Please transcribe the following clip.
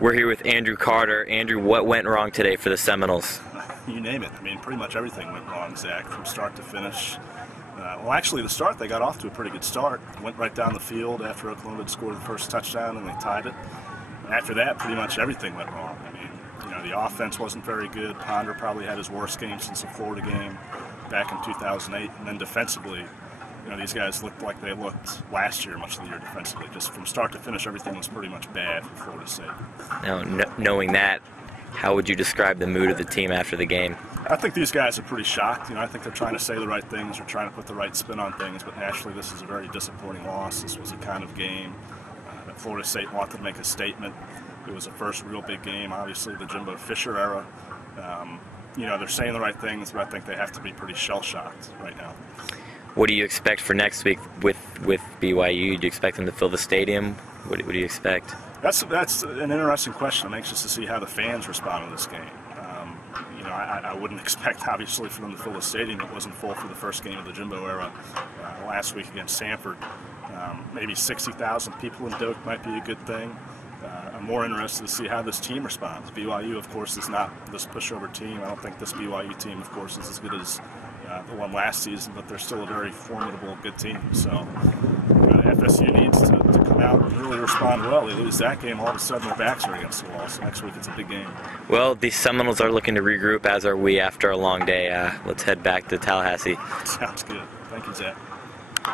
We're here with Andrew Carter. Andrew, what went wrong today for the Seminoles? You name it. I mean, pretty much everything went wrong, Zach, from start to finish. Well, actually, the start, they got off to a pretty good start. Went right down the field after Oklahoma had scored the first touchdown, and they tied it. After that, pretty much everything went wrong. I mean, the offense wasn't very good. Ponder probably had his worst game since the Florida game back in 2008. And then defensively, these guys looked like they looked last year, much of the year defensively. Just from start to finish, everything was pretty much bad for Florida State. Now, knowing that, how would you describe the mood of the team after the game? I think these guys are pretty shocked. I think they're trying to say the right things or trying to put the right spin on things, but naturally this is a very disappointing loss. This was a kind of game that Florida State wanted to make a statement. It was the first real big game, obviously, the Jimbo Fisher era. They're saying the right things, but I think they have to be pretty shell-shocked right now. What do you expect for next week with BYU? Do you expect them to fill the stadium? What do you expect? That's an interesting question. I'm anxious to see how the fans respond to this game. I wouldn't expect, obviously, for them to fill the stadium. It wasn't full for the first game of the Jimbo era last week against Sanford. Maybe 60,000 people in Doak might be a good thing. I'm more interested to see how this team responds. BYU, of course, is not this pushover team. I don't think this BYU team, of course, is as good as the one last season, but they're still a very formidable, good team. So FSU needs to come out and really respond well. They lose that game, all of a sudden their backs are against the wall. So next week it's a big game. Well, the Seminoles are looking to regroup, as are we, after a long day. Let's head back to Tallahassee. Sounds good. Thank you, Zach.